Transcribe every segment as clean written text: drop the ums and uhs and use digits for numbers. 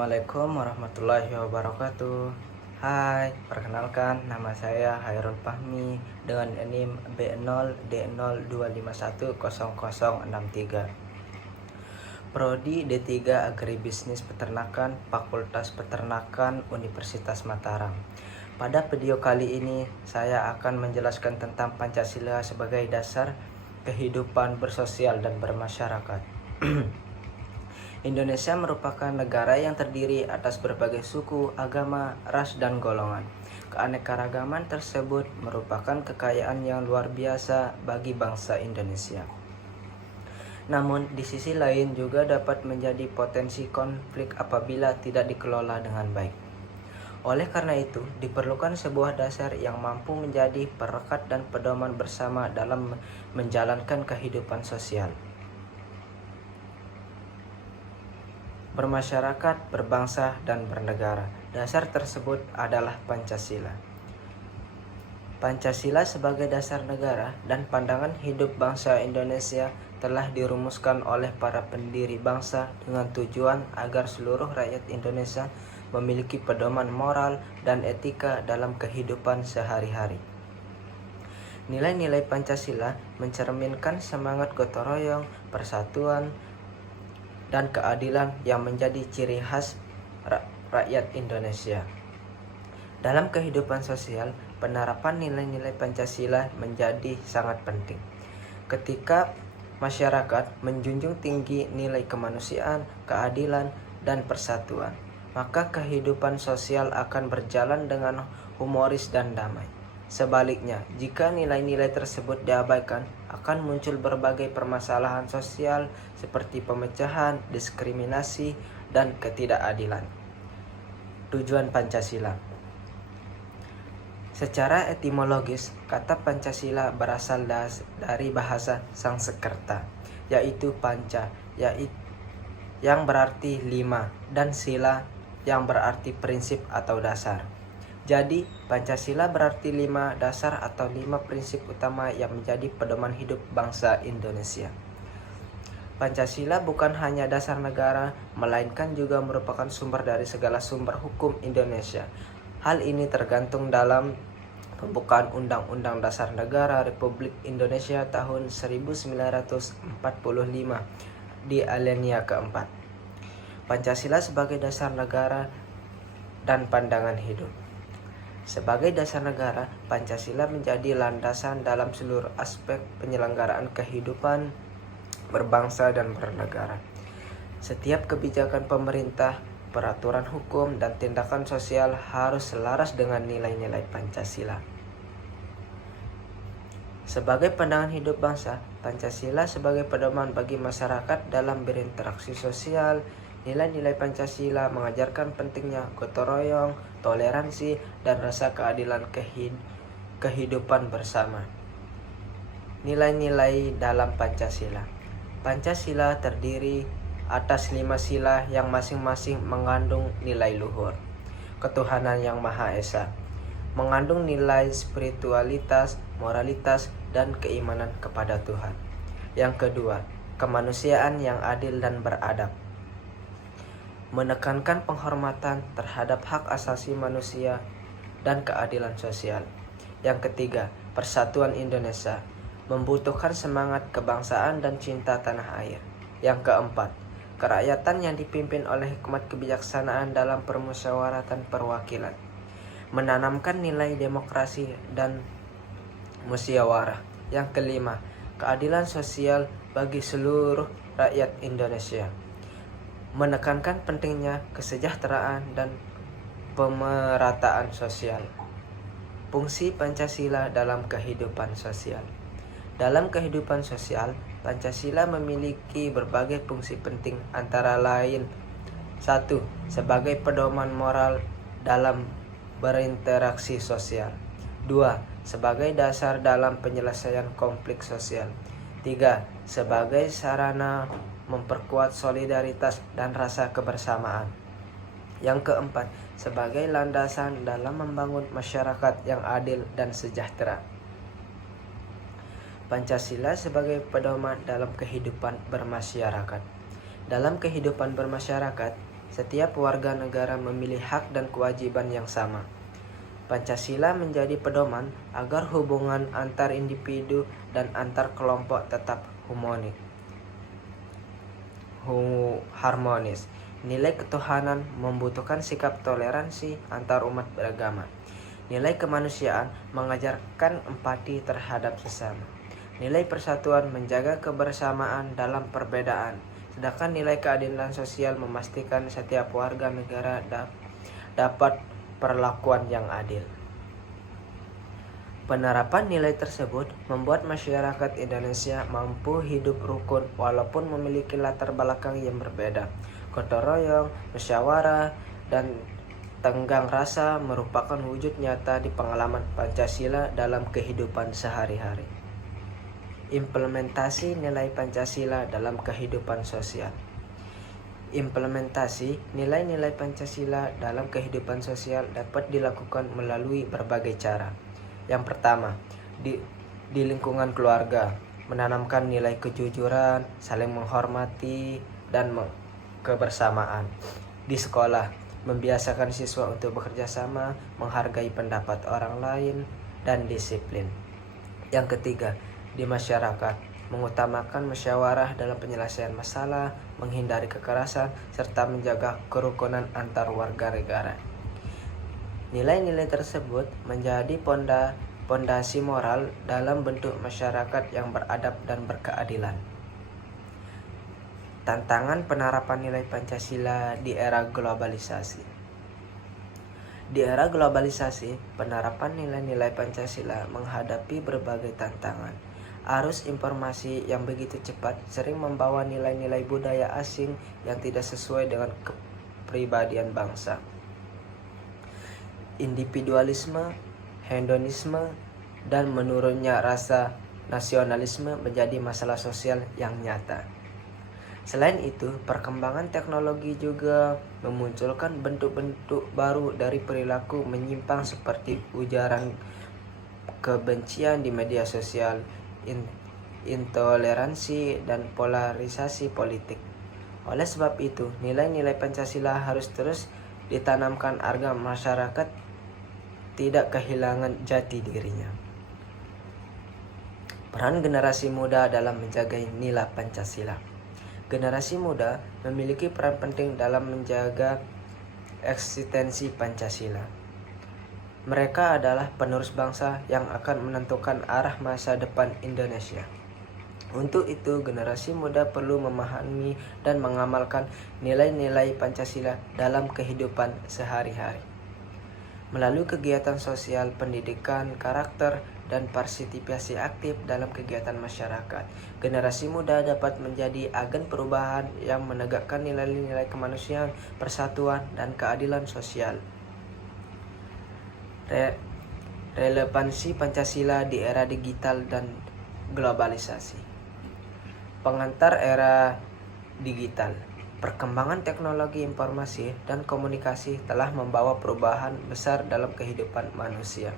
Assalamualaikum warahmatullahi wabarakatuh. Hai, perkenalkan nama saya Hairul Fahmi dengan NIM B0D02510063. Prodi D3 Agribisnis Peternakan, Fakultas Peternakan Universitas Mataram. Pada video kali ini saya akan menjelaskan tentang Pancasila sebagai dasar kehidupan bersosial dan bermasyarakat. Indonesia merupakan negara yang terdiri atas berbagai suku, agama, ras, dan golongan. Keanekaragaman tersebut merupakan kekayaan yang luar biasa bagi bangsa Indonesia. Namun, di sisi lain juga dapat menjadi potensi konflik apabila tidak dikelola dengan baik. Oleh karena itu, diperlukan sebuah dasar yang mampu menjadi perekat dan pedoman bersama dalam menjalankan kehidupan sosial, bermasyarakat, berbangsa, dan bernegara. Dasar tersebut adalah Pancasila. Pancasila sebagai dasar negara dan pandangan hidup bangsa Indonesia telah dirumuskan oleh para pendiri bangsa dengan tujuan agar seluruh rakyat Indonesia memiliki pedoman moral dan etika dalam kehidupan sehari-hari. Nilai-nilai Pancasila mencerminkan semangat gotong royong, persatuan, dan keadilan yang menjadi ciri khas rakyat Indonesia. Dalam kehidupan sosial, penerapan nilai-nilai Pancasila menjadi sangat penting. Ketika masyarakat menjunjung tinggi nilai kemanusiaan, keadilan, dan persatuan, maka kehidupan sosial akan berjalan dengan humoris dan damai. Sebaliknya, jika nilai-nilai tersebut diabaikan, akan muncul berbagai permasalahan sosial seperti pemecahan, diskriminasi, dan ketidakadilan. Tujuan Pancasila. Secara etimologis, kata Pancasila berasal dari bahasa Sanskerta, yaitu panca, yang berarti 5, dan sila yang berarti prinsip atau dasar. Jadi, Pancasila berarti 5 dasar atau 5 prinsip utama yang menjadi pedoman hidup bangsa Indonesia. Pancasila bukan hanya dasar negara, melainkan juga merupakan sumber dari segala sumber hukum Indonesia. Hal ini tergantung dalam pembukaan Undang-Undang Dasar Negara Republik Indonesia tahun 1945 di alinea keempat. Pancasila sebagai dasar negara dan pandangan hidup. Sebagai dasar negara, Pancasila menjadi landasan dalam seluruh aspek penyelenggaraan kehidupan berbangsa dan bernegara. Setiap kebijakan pemerintah, peraturan hukum, dan tindakan sosial harus selaras dengan nilai-nilai Pancasila. Sebagai pandangan hidup bangsa, Pancasila sebagai pedoman bagi masyarakat dalam berinteraksi sosial. Nilai-nilai Pancasila mengajarkan pentingnya gotong royong, toleransi, dan rasa keadilan kehidupan bersama. Nilai-nilai dalam Pancasila. Pancasila terdiri atas 5 sila yang masing-masing mengandung nilai luhur, ketuhanan yang Maha Esa, mengandung nilai spiritualitas, moralitas, dan keimanan kepada Tuhan. Yang kedua, kemanusiaan yang adil dan beradab, menekankan penghormatan terhadap hak asasi manusia dan keadilan sosial. Yang ketiga, persatuan Indonesia, membutuhkan semangat kebangsaan dan cinta tanah air. Yang keempat, kerakyatan yang dipimpin oleh hikmat kebijaksanaan dalam permusyawaratan perwakilan, menanamkan nilai demokrasi dan musyawarah. Yang kelima, keadilan sosial bagi seluruh rakyat Indonesia, menekankan pentingnya kesejahteraan dan pemerataan sosial. Fungsi Pancasila dalam kehidupan sosial. Dalam kehidupan sosial, Pancasila memiliki berbagai fungsi penting, antara lain 1. Sebagai pedoman moral dalam berinteraksi sosial. 2. Sebagai dasar dalam penyelesaian konflik sosial. 3. Sebagai sarana memperkuat solidaritas dan rasa kebersamaan. Yang keempat, sebagai landasan dalam membangun masyarakat yang adil dan sejahtera. Pancasila sebagai pedoman dalam kehidupan bermasyarakat. Dalam kehidupan bermasyarakat, setiap warga negara memiliki hak dan kewajiban yang sama. Pancasila menjadi pedoman agar hubungan antar individu dan antar kelompok tetap harmonis. Nilai ketuhanan membutuhkan sikap toleransi antar umat beragama. Nilai kemanusiaan mengajarkan empati terhadap sesama. Nilai persatuan menjaga kebersamaan dalam perbedaan. Sedangkan nilai keadilan sosial memastikan setiap warga negara dapat perlakuan yang adil. Penerapan nilai tersebut membuat masyarakat Indonesia mampu hidup rukun walaupun memiliki latar belakang yang berbeda. Gotong royong, musyawarah, dan tenggang rasa merupakan wujud nyata di pengalaman Pancasila dalam kehidupan sehari-hari. Implementasi nilai Pancasila dalam kehidupan sosial. Implementasi nilai-nilai Pancasila dalam kehidupan sosial dapat dilakukan melalui berbagai cara. Yang pertama, di lingkungan keluarga, menanamkan nilai kejujuran, saling menghormati, dan kebersamaan. Di sekolah, membiasakan siswa untuk bekerja sama, menghargai pendapat orang lain, dan disiplin. Yang ketiga, di masyarakat, mengutamakan musyawarah dalam penyelesaian masalah, menghindari kekerasan, serta menjaga kerukunan antar warga negara. Nilai-nilai tersebut menjadi pondasi moral dalam bentuk masyarakat yang beradab dan berkeadilan. Tantangan penerapan nilai Pancasila di era globalisasi. Di era globalisasi, penerapan nilai-nilai Pancasila menghadapi berbagai tantangan. Arus informasi yang begitu cepat sering membawa nilai-nilai budaya asing yang tidak sesuai dengan kepribadian bangsa. Individualisme, hedonisme, dan menurunnya rasa nasionalisme menjadi masalah sosial yang nyata. Selain itu, perkembangan teknologi juga memunculkan bentuk-bentuk baru dari perilaku menyimpang seperti ujaran kebencian di media sosial, intoleransi, dan polarisasi politik. Oleh sebab itu, nilai-nilai Pancasila harus terus ditanamkan agar masyarakat tidak kehilangan jati dirinya. Peran generasi muda dalam menjaga nilai Pancasila. Generasi muda memiliki peran penting dalam menjaga eksistensi Pancasila. Mereka adalah penerus bangsa yang akan menentukan arah masa depan Indonesia. Untuk itu, generasi muda perlu memahami dan mengamalkan nilai-nilai Pancasila dalam kehidupan sehari-hari. Melalui kegiatan sosial, pendidikan, karakter, dan partisipasi aktif dalam kegiatan masyarakat, generasi muda dapat menjadi agen perubahan yang menegakkan nilai-nilai kemanusiaan, persatuan, dan keadilan sosial. Relevansi Pancasila di era digital dan globalisasi. Pengantar era digital. Perkembangan teknologi informasi dan komunikasi telah membawa perubahan besar dalam kehidupan manusia.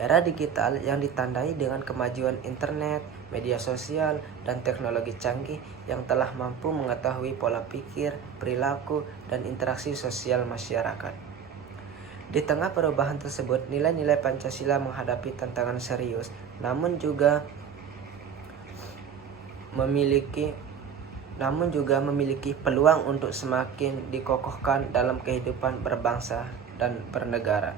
Era digital yang ditandai dengan kemajuan internet, media sosial, dan teknologi canggih yang telah mampu mengetahui pola pikir, perilaku, dan interaksi sosial masyarakat. Di tengah perubahan tersebut, nilai-nilai Pancasila menghadapi tantangan serius, namun juga memiliki peluang untuk semakin dikokohkan dalam kehidupan berbangsa dan bernegara.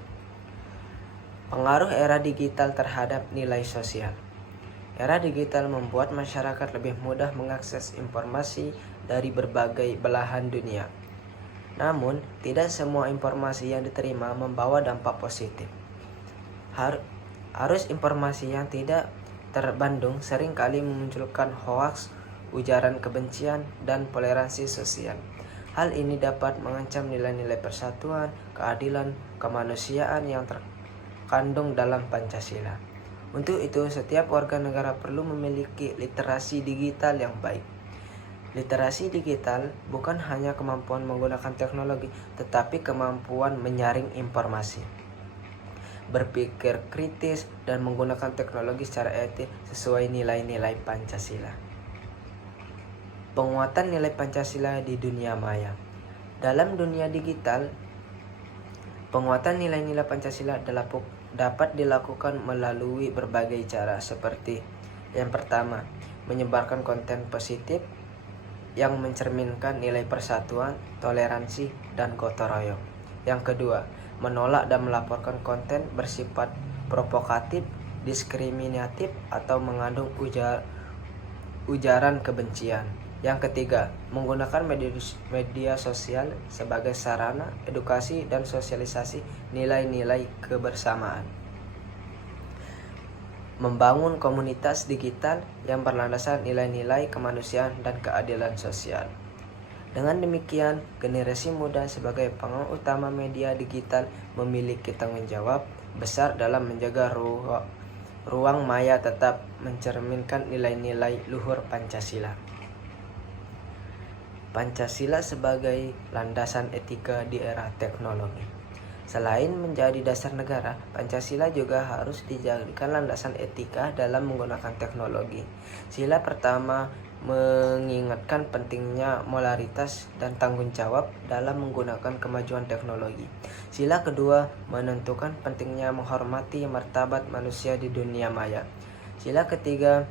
Pengaruh era digital terhadap nilai sosial. Era digital membuat masyarakat lebih mudah mengakses informasi dari berbagai belahan dunia. Namun, tidak semua informasi yang diterima membawa dampak positif. Arus informasi yang tidak terbendung seringkali memunculkan hoaks, ujaran kebencian, dan toleransi sosial. Hal ini dapat mengancam nilai-nilai persatuan, keadilan, kemanusiaan yang terkandung dalam Pancasila. Untuk itu, setiap warga negara perlu memiliki literasi digital yang baik. Literasi digital bukan hanya kemampuan menggunakan teknologi, tetapi kemampuan menyaring informasi, berpikir kritis, dan menggunakan teknologi secara etis sesuai nilai-nilai Pancasila. Penguatan nilai Pancasila di dunia maya. Dalam dunia digital, penguatan nilai-nilai Pancasila dapat dilakukan melalui berbagai cara, seperti yang pertama, menyebarkan konten positif yang mencerminkan nilai persatuan, toleransi, dan gotong royong. Yang kedua, menolak dan melaporkan konten bersifat provokatif, diskriminatif, atau mengandung ujaran kebencian. Yang ketiga, menggunakan media sosial sebagai sarana edukasi dan sosialisasi nilai-nilai kebersamaan. Membangun komunitas digital yang berlandaskan nilai-nilai kemanusiaan dan keadilan sosial. Dengan demikian, generasi muda sebagai pengguna utama media digital memiliki tanggung jawab besar dalam menjaga ruang maya tetap mencerminkan nilai-nilai luhur Pancasila. Pancasila sebagai landasan etika di era teknologi. Selain menjadi dasar negara, Pancasila juga harus dijadikan landasan etika dalam menggunakan teknologi. Sila pertama mengingatkan pentingnya moralitas dan tanggung jawab dalam menggunakan kemajuan teknologi. Sila kedua menentukan pentingnya menghormati martabat manusia di dunia maya. Sila ketiga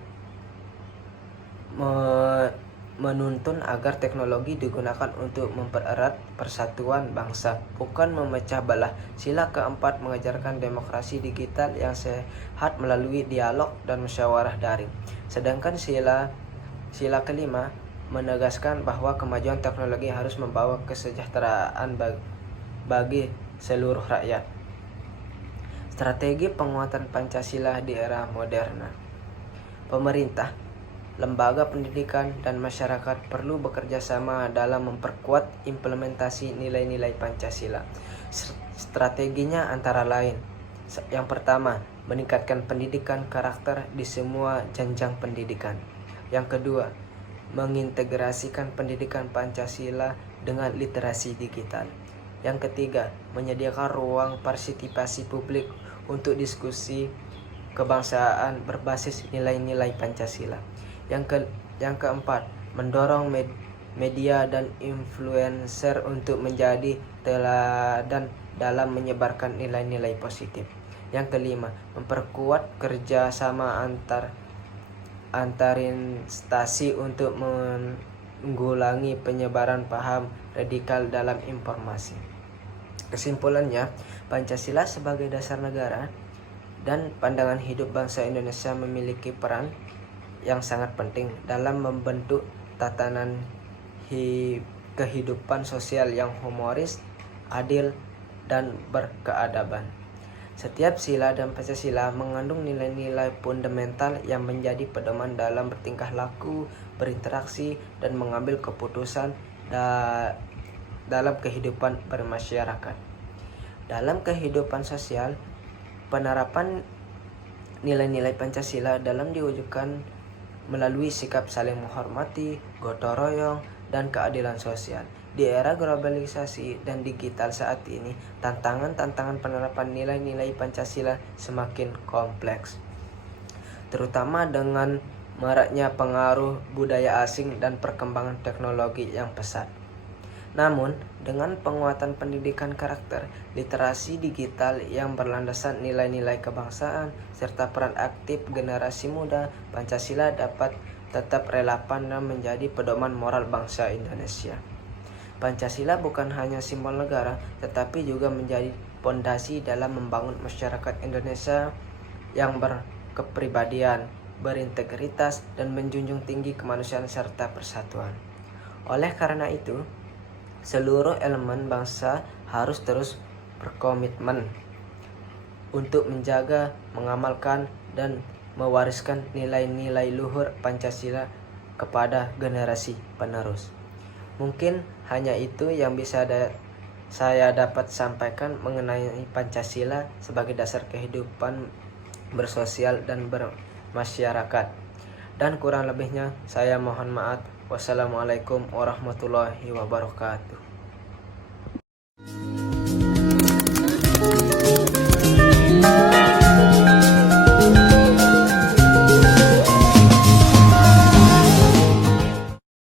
menuntun agar teknologi digunakan untuk mempererat persatuan bangsa, bukan memecah belah. Sila keempat mengajarkan demokrasi digital yang sehat melalui dialog dan musyawarah daring. Sedangkan sila kelima menegaskan bahwa kemajuan teknologi harus membawa kesejahteraan bagi seluruh rakyat. Strategi penguatan Pancasila di era moderna. Pemerintah, lembaga pendidikan, dan masyarakat perlu bekerja sama dalam memperkuat implementasi nilai-nilai Pancasila. Strateginya antara lain, yang pertama, meningkatkan pendidikan karakter di semua jenjang pendidikan. Yang kedua, mengintegrasikan pendidikan Pancasila dengan literasi digital. Yang ketiga, menyediakan ruang partisipasi publik untuk diskusi kebangsaan berbasis nilai-nilai Pancasila. Yang keempat, mendorong media dan influencer untuk menjadi teladan dalam menyebarkan nilai-nilai positif. Yang kelima, memperkuat kerjasama antar instansi untuk menanggulangi penyebaran paham radikal dalam informasi. Kesimpulannya, Pancasila sebagai dasar negara dan pandangan hidup bangsa Indonesia memiliki peran yang sangat penting dalam membentuk tatanan kehidupan sosial yang humoris, adil, dan berkeadaban. Setiap sila dan Pancasila mengandung nilai-nilai fundamental yang menjadi pedoman dalam bertingkah laku, berinteraksi, dan mengambil keputusan dalam kehidupan bermasyarakat. Dalam kehidupan sosial, penerapan nilai-nilai Pancasila dalam diwujudkan melalui sikap saling menghormati, gotong royong, dan keadilan sosial. Di era globalisasi dan digital saat ini, tantangan penerapan nilai-nilai Pancasila semakin kompleks, terutama dengan maraknya pengaruh budaya asing dan perkembangan teknologi yang pesat. Namun, dengan penguatan pendidikan karakter, literasi digital yang berlandaskan nilai-nilai kebangsaan, serta peran aktif generasi muda, Pancasila dapat tetap relevan dan menjadi pedoman moral bangsa Indonesia. Pancasila bukan hanya simbol negara, tetapi juga menjadi fondasi dalam membangun masyarakat Indonesia yang berkepribadian, berintegritas, dan menjunjung tinggi kemanusiaan serta persatuan. Oleh karena itu, seluruh elemen bangsa harus terus berkomitmen untuk menjaga, mengamalkan, dan mewariskan nilai-nilai luhur Pancasila kepada generasi penerus. Mungkin hanya itu yang bisa saya dapat sampaikan mengenai Pancasila sebagai dasar kehidupan bersosial dan bermasyarakat. Dan kurang lebihnya saya mohon maaf. Wassalamualaikum warahmatullahi wabarakatuh.